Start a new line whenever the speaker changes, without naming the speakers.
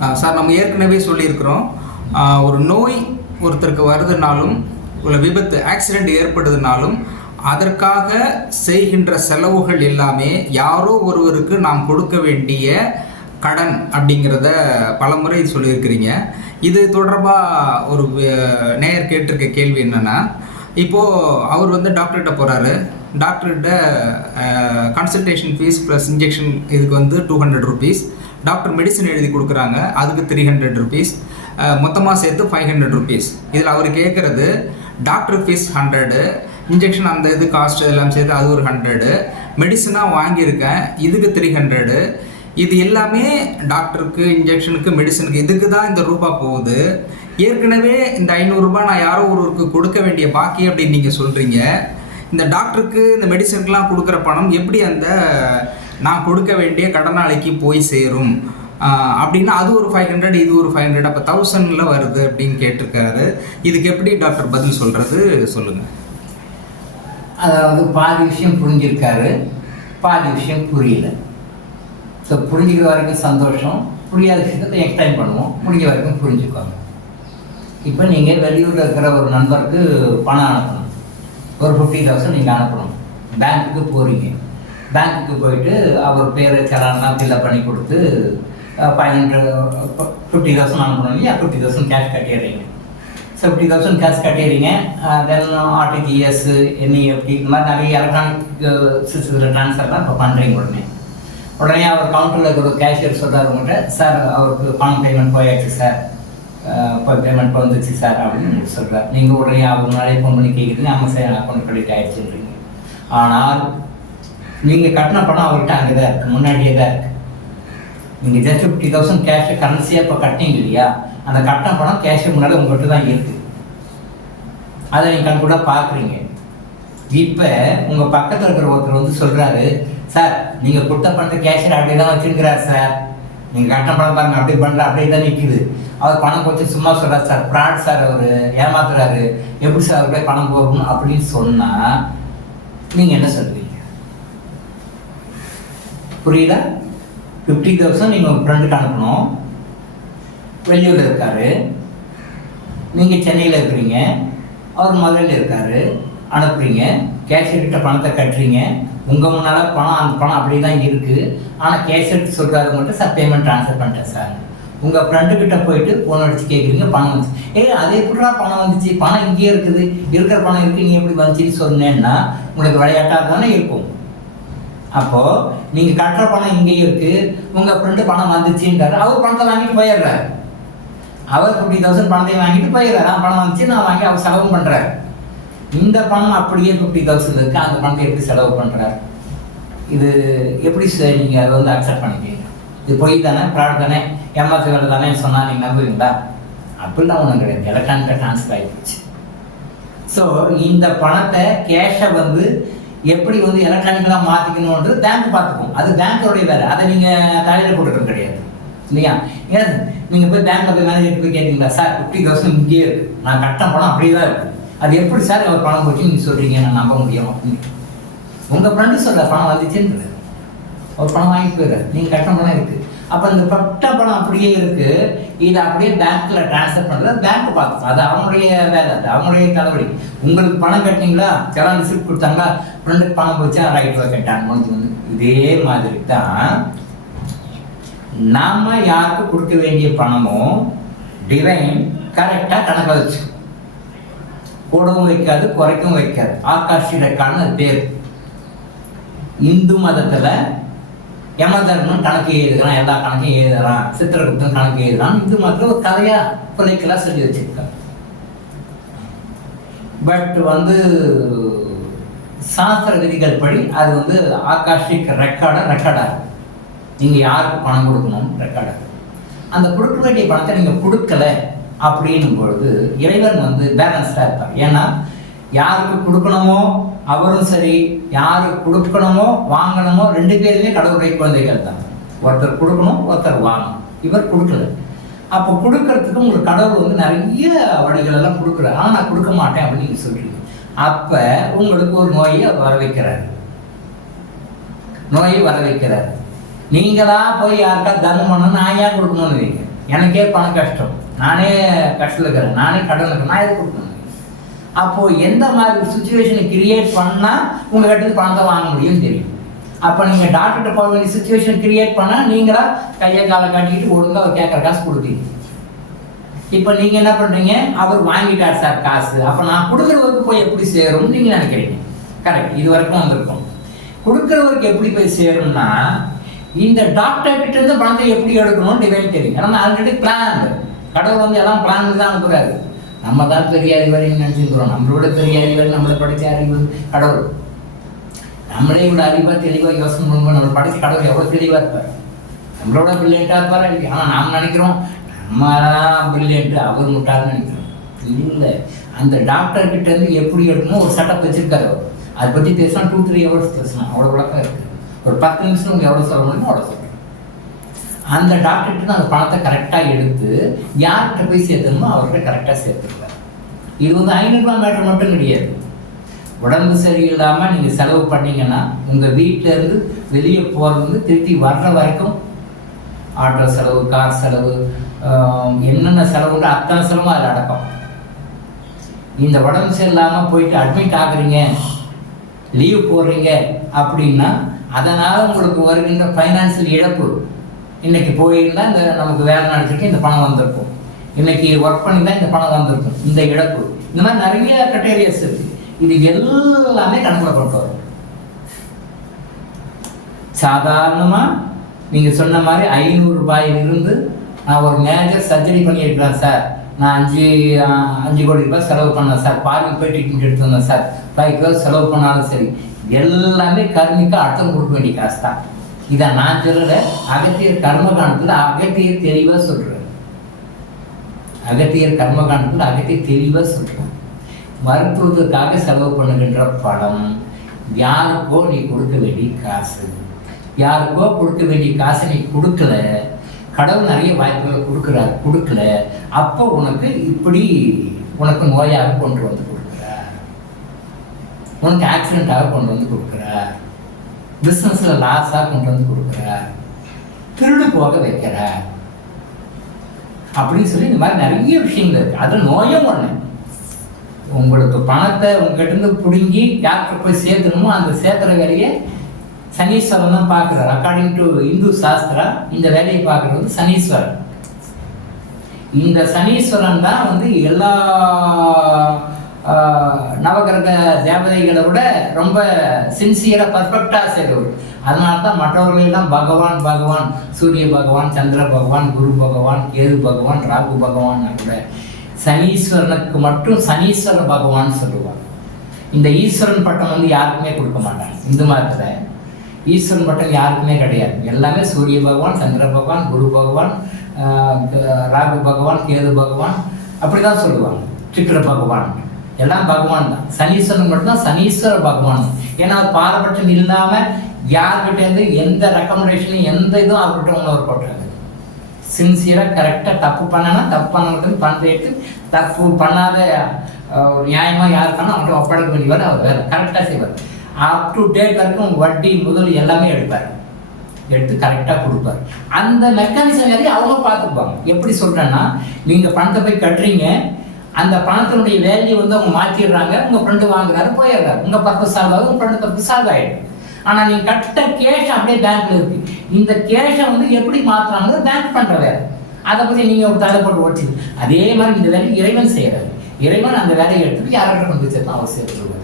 Sir நம்ம ஏற்கனவே சொல்லியிருக்கிறோம். ஒரு நோய் ஒருத்தருக்கு வருதுனாலும் ஒரு விபத்து ஆக்சிடெண்ட் ஏற்படுதுனாலும் அதற்காக செய்கின்ற செலவுகள் எல்லாமே யாரோ ஒருவருக்கு நாம் கொடுக்க வேண்டிய கடன் அப்படிங்கிறத பலமுறை சொல்லியிருக்கிறீங்க. இது தொடர்பாக ஒரு நேயர் கேட்டிருக்க கேள்வி என்னென்னா இப்போது அவர் வந்து டாக்டர்கிட்ட போகிறாரு டாக்டர்கிட்ட கன்சல்டேஷன் ஃபீஸ் ப்ளஸ் இன்ஜெக்ஷன் இதுக்கு வந்து two hundred rupees doctor medicine எழுதி கொடுக்குறாங்க. அதுக்கு த்ரீ ஹண்ட்ரட் ருபீஸ் மொத்தமாக சேர்த்து ஃபைவ் ஹண்ட்ரட் ருபீஸ் இதில் அவர் கேட்குறது டாக்டர் ஃபீஸ் ஹண்ட்ரடு இன்ஜெக்ஷன் அந்த இது காஸ்ட் எல்லாம் சேர்த்து அது ஒரு ஹண்ட்ரடு மெடிசனாக வாங்கியிருக்கேன் இதுக்கு த்ரீ ஹண்ட்ரடு இது எல்லாமே டாக்டருக்கு இன்ஜெக்ஷனுக்கு மெடிசனுக்கு இதுக்கு தான் இந்த ரூபா போகுது. ஏற்கனவே இந்த ஐநூறுரூபா நான் யாரோ ஒருவருக்கு கொடுக்க வேண்டிய பாக்கி அப்படின்னு நீங்கள் சொல்கிறீங்க இந்த டாக்டருக்கு இந்த மெடிசனுக்குலாம் கொடுக்குற பணம் எப்படி அந்த நான் கொடுக்க வேண்டிய கடனாளிக்கு போய் சேரும். அப்படின்னா அது ஒரு ஃபைவ் ஹண்ட்ரட் இது ஒரு ஃபைவ் ஹண்ட்ரட் அப்போ தௌசண்டில் வருது அப்படின்னு கேட்டிருக்காரு. இதுக்கு எப்படி டாக்டர் பதில் சொல்கிறது சொல்லுங்கள்
அதாவது பாதி விஷயம் புரிஞ்சிருக்காரு பாதி விஷயம் புரியல. ஸோ புரிஞ்சுக்கிற வரைக்கும் சந்தோஷம் புரியாத விஷயத்தை எக்ஸ்பிளைன் பண்ணுவோம். முடிஞ்ச வரைக்கும் புரிஞ்சுக்கோங்க. இப்போ நீங்கள் வெளியூரில் இருக்கிற ஒரு நண்பருக்கு பணம் அனுப்பணும். ஒரு ஃபிஃப்டி தௌசண்ட் நீங்கள் அனுப்பணும். பேங்க்குக்கு போகிறீங்க பேங்க்குக்கு போயிட்டு அவர் பேர் சலான்லாம் ஃபில்லப் பண்ணி கொடுத்து ஃபைவ் ஹண்ட்ரட் ஃபிஃப்டி தௌசண்ட் அனுப்பணும் இல்லையா? ஃபிஃப்டி தௌசண்ட் கேஷ் கட்டிடுறீங்க. ஸோ ஃபிஃப்டி தௌசண்ட் கேஷ் கட்டிடுறீங்க. தென் ஆர்டிஜிஎஸ் என்இஎஃப்டி இந்த மாதிரி நிறைய எலக்ட்ரானிக் சிஸ்டத்தில் ட்ரான்ஸ்ஃபர்லாம் இப்போ பண்ணுறீங்க உடனே. உடனே அவர் கவுண்டரில் இருக்கிற கேஷியர் சொல்கிறார் உங்கள்கிட்ட சார் அவருக்கு பணம் பேமெண்ட் போயாச்சு சார் இப்போ பேமெண்ட் வந்துச்சு சார் அப்படின்னு சொல்கிறார் நீங்கள் உடனே அவங்க முன்னாடியே ஃபோன் பண்ணி கேட்குறீங்க ஆமாம் சார் அக்கௌண்ட் கிரெடிட் ஆகிடுச்சுன்றீங்க ஆனால் நீங்கள் கட்டின பணம் அவர்கிட்ட அங்கே தான் இருக்குது முன்னாடியே தான் இருக்குது நீங்கள் ஜஸ்ட் ஃபிஃப்டி தௌசண்ட் கேஷ் கரன்சியாக இப்போ கட்டினீங்க இல்லையா? அந்த கட்டின பணம் கேஷ் முன்னாடி உங்கள்கிட்ட தான் இருக்குது அதை நீங்கள் கண் கூட பார்க்குறீங்க. இப்போ உங்கள் பக்கத்தில் இருக்கிற ஒருத்தர் வந்து சொல்கிறாரு சார் நீங்கள் கொடுத்த பணத்தை கேஷியர் அப்படியே தான் வச்சுருக்கிறார் சார். நீங்கள் கட்டின பணம் பாருங்கள் அப்படி பண்ணுற அப்படியே தான் நிற்கிது அவர் பணம் போச்சு சும்மா சொல்கிறார் சார் ஃப்ராட் சார் அவர் ஏமாத்துறாரு. எப்படி சார் அவர் பணம் போகணும் அப்படின்னு சொன்னால் நீங்கள் என்ன சொல்றீங்க? புரியுதா ஃபிஃப்டி தௌசண்ட் நீங்கள் உங்கள் ஃப்ரெண்டுக்கு அனுப்பணும். வெளியூரில் இருக்கார். நீங்கள் சென்னையில் இருக்கிறீங்க. அவர் மதுரையில் இருக்கார். அனுப்புகிறீங்க கேஷியர்கிட்ட பணத்தை கட்டுறீங்க. உங்கள் முன்னால் பணம் அந்த பணம் அப்படி தான் இருக்குது ஆனால் கேஷியர்கிட்ட சொல்கிறாரு மட்டும் சார் பேமெண்ட் ட்ரான்ஸ்ஃபர் பண்ணிட்டேன் சார் உங்கள் ஃப்ரெண்டுக்கிட்ட போயிட்டு ஃபோன் அடித்து கேட்குறீங்க பணம் வந்துச்சு. ஏய் அது எப்படிடா பணம் வந்துச்சு. பணம் இங்கேயே இருக்குது. இருக்கிற பணம் இருக்குது நீ எப்படி வந்துச்சுன்னு சொன்னேன்னா உங்களுக்கு விளையாட்டாக தானே இருக்கும். அப்போ நீங்க கட்டுற பணம் இங்கேயும் இருக்கு. உங்க ஃப்ரெண்டு பணம் வந்துச்சுன்றாரு. அவர் பணத்தை வாங்கிட்டு போயிடுறாரு. அவர் ஃபிஃப்டி தௌசண்ட் பணத்தையும் வாங்கிட்டு போயிடுறாரு. "ஆ, பணம் வந்துச்சு நான் வாங்கி அவர் செலவு பண்றாரு. இந்த பணம் அப்படியே ஃபிஃப்டி தௌசண்ட் இருக்கு. அந்த பணத்தை எப்படி செலவு பண்றாரு? இது எப்படி சார் நீங்க அதை வந்து அக்செப்ட் பண்ணிக்கிறீங்க இது பொய் தானே? ப்ராடக்ட் தானே? ஏமாத்து வேலை தானே சொன்னா நீங்க நம்புவீங்களா? அப்படிலாம் ஒன்றும் கிடையாது. எலக்ட்ரானிக்காக ட்ரான்ஸ்ஃபர் ஆகிடுச்சு ஸோ இந்த பணத்தை கேஷை வந்து எப்படி வந்து எலக்ட்ரானிக்கலாக மாற்றிக்கணுன்றது பேங்க் பார்த்துக்கும். அது பேங்க்கோடைய வேலை. அதை நீங்கள் தலையில் போட்டுருக்க கிடையாது. இல்லையா? ஏன்? நீங்கள் போய் பேங்க்கில் போய் மேனேஜர் போய் கேட்டீங்களா? சார் ஃபிஃப்டி தௌசண்ட் இங்கேயே இருக்குது நான் கட்டின பணம் அப்படியே தான் இருக்குது அது எப்படி சார் அவர் பணம் போச்சு? நீங்கள் சொல்கிறீங்க நான் நம்ப முடியும். அப்படின்னு உங்கள் ஃப்ரெண்டு சொல்கிற பணம் வந்துச்சுன்றது. ஒரு பணம் வாங்கிட்டு போயிடுறாரு. நீங்கள் கட்டின பணம் இருக்குது அப்போ இந்த பட்ட பணம் அப்படியே இருக்குது இதை அப்படியே பேங்க்கில் ட்ரான்ஸ்ஃபர் பண்ணுறது பேங்க் பார்த்துக்கும் அது அவனுடைய வேலை அது அவனுடைய தலைவலி உங்களுக்கு பணம் கட்டினீங்களா? செலான் ரிசிப்ட் கொடுத்தாங்களா? ஃப்ரெண்டுக்கு பணம் போச்சா? ரைட் கட்டான். முடிஞ்சு வந்து இதே மாதிரி தான் நாம யாருக்கு கொடுக்க வேண்டிய பணமும் டிவைன் கரெக்டாக கணக்கில் வச்சு. கூடவும் வைக்காது குறைக்கவும் வைக்காது. ஆகாஷிடக்கான பேர் இந்து மதத்தில் யமதர்மன் கணக்கு எழுதுகிறான் எல்லா கணக்கையும் எழுதுறான் சித்திரகுப்தன் கணக்கு எழுதுறான் இது மாதிரி ஒரு கதையா பிள்ளைக்கெல்லாம் சொல்லி வச்சிருக்காங்க பட் வந்து சாஸ்திர விதிகள் படி அது வந்து ஆகாஷிக் ரெக்கார்டாக ரெக்கார்டாக இருக்கும் நீங்கள் யாருக்கு பணம் கொடுக்கணும் ரெக்கார்டாக அந்த கொடுக்க வேண்டிய பணத்தை நீங்கள் கொடுக்கல அப்படின்னும் பொழுது இறைவன் வந்து பேலன்ஸ்டாக இருப்பார். ஏன்னா யாருக்கு கொடுக்கணுமோ அவரும் சரி யாரு கொடுக்கணுமோ வாங்கணுமோ ரெண்டு பேருமே கடவுளுடைய குழந்தைகள் தான். ஒருத்தர் கொடுக்கணும் ஒருத்தர் வாங்கணும். இவர் கொடுக்கல. அப்போ கொடுக்கறதுக்கு உங்களுக்கு கடவுள் வந்து நிறைய வழிகள் எல்லாம் கொடுக்குறாரு. ஆனால் நான் கொடுக்க மாட்டேன் அப்படின்னு நீங்க அப்போ உங்களுக்கு ஒரு நோயை வர வைக்கிறாரு. நோயை வர வைக்கிறாரு. நீங்களா போய் யாருக்கா தர்மம் பண்ணணும்? நான் ஏன் கொடுக்கணும்னு வைங்க? எனக்கே பணம் கஷ்டம். நானே கஷ்டத்தில் இருக்கிறேன். நானே கடன் இருக்கிறேன் நான் எது கொடுக்கணும்? அப்போது எந்த மாதிரி சுச்சுவேஷனை கிரியேட் பண்ணால் உங்கள் கிட்ட பணத்தை வாங்க முடியும்னு தெரியும். அப்போ நீங்கள் டாக்டர்கிட்ட போக வேண்டிய சுச்சுவேஷன் கிரியேட் பண்ணால் நீங்களா கையை காலை காட்டிக்கிட்டு ஒழுங்காக அவர் கேட்குற காசு கொடுத்தீங்க இப்போ நீங்கள் என்ன பண்ணுறீங்க அவர் வாங்கிட்டார் சார் காசு. அப்போ நான் கொடுக்குறவருக்கு போய் எப்படி சேரும்னு நீங்கள் நினைக்கிறீங்க. கரெக்ட் இது வரைக்கும் வந்திருக்கும். கொடுக்குறவருக்கு எப்படி போய் சேரும்னா இந்த டாக்டர் கிட்ட இருந்து பணத்தை எப்படி எடுக்கணும்னு டிவைட் தெரியும். ஆனால் ஆல்ரெடி பிளான் கடவுள் வந்து எல்லாம் பிளான் தான் அனுப்புறாரு. நம்ம தான் பெரிய அறிவாளின்னு நினச்சிக்கிறோம் நம்மளோட பெரிய அறிவாளி நம்மளை படைச்ச அறிவு கடவுள். நம்மளே விட அறிவாக தெளிவாக யோசனை பண்ணுவோம் நம்மளை படைச்ச கடவுள் எவ்வளோ தெளிவாக இருப்பார்? நம்மளோட பிரில்லியண்ட்டாக இருப்பார் ஆனால் நாம் நினைக்கிறோம் நம்ம பிரில்லியண்ட்டு அவர் முட்டாள்னு நினைக்கிறோம். இல்லை. அந்த டாக்டர் கிட்ட இருந்து எப்படி எடுக்கணும் ஒரு செட்டப் வச்சிருக்காரு அதை பற்றி பேசினா டூ த்ரீ ஹவர்ஸ் பேசலாம். அவ்வளோ விளக்கம் இருக்குது ஒரு பத்து நிமிஷம் உங்களுக்கு எவ்வளோ சொல்ல முடியுமோ அவ்வளோ அந்த டாக்டர்கிட்ட அந்த பணத்தை கரெக்டாக எடுத்து யார்கிட்ட போய் சேர்த்தணுமோ அவர்கிட்ட கரெக்டாக சேர்த்துருவார் இது வந்து ஐநூறுரூவா மேட்ரு மட்டும் கிடையாது. உடம்பு சரியில்லாமல் நீங்கள் செலவு பண்ணிங்கன்னா உங்கள் வீட்டிலேருந்து வெளியே போகிறது திருப்பி வர்ற வரைக்கும் ஆட்டோ செலவு கார் செலவு என்னென்ன செலவுன்ற அத்தனை செலவும் அதில் அடக்கம். இந்த உடம்பு சரியில்லாமல் போயிட்டு அட்மிட் ஆகுறீங்க லீவ் போடுறீங்க அப்படின்னா அதனால் உங்களுக்கு வருகின்ற ஃபைனான்சியல் இழப்பு இன்னைக்கு போயிருந்தா இந்த நமக்கு வேலை நடத்திட்டு இந்த பணம் வந்திருக்கும். இன்னைக்கு ஒர்க் பண்ணி தான் இந்த பணம் வந்திருக்கும். இந்த இழப்பு. இந்த மாதிரி நிறைய கிரைட்டீரியாஸ் இருக்கு. இது எல்லாமே கணக்கில் கொண்டு வரும். சாதாரணமாக நீங்கள் சொன்ன மாதிரி ஐநூறு ரூபாயிலிருந்து நான் ஒரு மேஜர் சர்ஜரி பண்ணியிருக்கிறேன் சார் நான் அஞ்சு அஞ்சு கோடி ரூபாய் செலவு பண்ணேன் சார் பார்வை போய் ட்ரீட்மெண்ட் எடுத்து வந்தேன் சார் ஃபைவ் செலவு பண்ணாலும் சரி. எல்லாமே கருமிக்கு அர்த்தம் கொடுக்க வேண்டிய காசு தான். இதை நான் சொல்லலை அகத்தியர் கர்மகாண்டத்தில் அகத்தியர் தெளிவாக சொல்கிறேன் அகத்தியர் கர்மகாண்டத்தில் அகத்தியர் தெளிவாக சொல்கிறேன் மருத்துவத்துக்காக செலவு பண்ணுகின்ற பணம் யாருக்கோ நீ கொடுக்க வேண்டிய காசு. யாருக்கோ கொடுக்க வேண்டிய காசு நீ கொடுக்கல கடவுள் நிறைய வாய்ப்புகளை கொடுக்குறார் கொடுக்கல அப்போ உனக்கு இப்படி உனக்கு நோயாக கொண்டு வந்து கொடுக்குறார். உனக்கு ஆக்சிடெண்ட்டாக கொண்டு வந்து கொடுக்குறார். பிஸ்னஸில் லாஸாக கொண்டு வந்து கொடுக்குற திருடு போக வைக்கிற அப்படின்னு சொல்லி இந்த மாதிரி நிறைய விஷயங்கள் இருக்குது அதில் நோயும் ஒன்று உங்களுக்கு பணத்தை உங்ககிட்ட இருந்து பிடுங்கி டாக்டர் போய் சேர்த்தணுமோ அந்த சேர்த்துற வேலையை சனீஸ்வரன் தான் பார்க்குறாரு. அக்கார்டிங் டு இந்து சாஸ்திரா இந்த வேலையை பார்க்குறது வந்து சனீஸ்வரன். இந்த சனீஸ்வரன் தான் வந்து எல்லா நவகிரக தேவதைகளை விட ரொம்ப சின்சியராக பர்ஃபெக்டாக செய்கிறவர் அதனால தான் மற்றவர்களெல்லாம் பகவான் பகவான் சூரிய பகவான் சந்திர பகவான் குரு பகவான் கேது பகவான் ராகு பகவான் கூட சனீஸ்வரனுக்கு மட்டும் சனீஸ்வர பகவான் சொல்லுவாங்க. இந்த ஈஸ்வரன் பட்டம் வந்து யாருக்குமே கொடுக்க மாட்டாங்க. இந்து மதத்தில் ஈஸ்வரன் பட்டம் யாருக்குமே கிடையாது. எல்லாமே சூரிய பகவான் சந்திர பகவான் குரு பகவான் ராகு பகவான் கேது பகவான் அப்படி தான் சொல்லுவாங்க. சித்திர பகவான். எல்லாம் பகவான் தான். சனீஸ்வரன் மட்டும்தான் சனீஸ்வர பகவான். ஏன்னா அவர் பாரபட்சம் இல்லாம யார்கிட்டேருந்து எந்த ரெக்கமெண்டேஷனும் எந்த இதுவும் அவர்கிட்ட உணவு போட்டாங்க சின்சியராக கரெக்டாக தப்பு பண்ணனா தப்பு பண்ணவங்களுக்கு பணத்தை எடுத்து தப்பு பண்ணாத ஒரு நியாயமாக யாருக்கானோ அவங்கள்ட்ட ஒப்படைக்க வேண்டியவர் அவர் வேறு. கரெக்டாக செய்வார். அப் டு டேட் வரைக்கும் வட்டி முதல் எல்லாமே எடுப்பார். எடுத்து கரெக்டாக கொடுப்பார். அந்த மெக்கானிசம் வேலையை அவங்க பார்த்துப்பாங்க எப்படி சொல்கிறேன்னா நீங்கள் பணத்தை போய் கட்டுறீங்க அந்த பணத்தினுடைய வேல்யூ வந்து அவங்க மாற்றிடுறாங்க உங்கள் ஃப்ரெண்டு வாங்குறாரு போயிடுறாரு. உங்கள் பர்பஸ் சால்வ் ஆகும் உங்கள் ஃப்ரெண்டு பர்பஸ் சால்வ் ஆகிடும் ஆனால் நீங்கள் கட்ட கேஷ் அப்படியே பேங்க்ல இருக்கு. இந்த கேஷை வந்து எப்படி மாற்றுறாங்க பேங்க் பண்ணுற வேலை. அதை பற்றி நீங்கள் ஒரு தலை போட்டு அதே மாதிரி இந்த வேலையை இறைவன் செய்கிறாரு இறைவன் அந்த வேலையை எடுத்துட்டு யார்கிட்ட கொண்டு வச்சிருந்தா அவர் சேர்த்துருவார்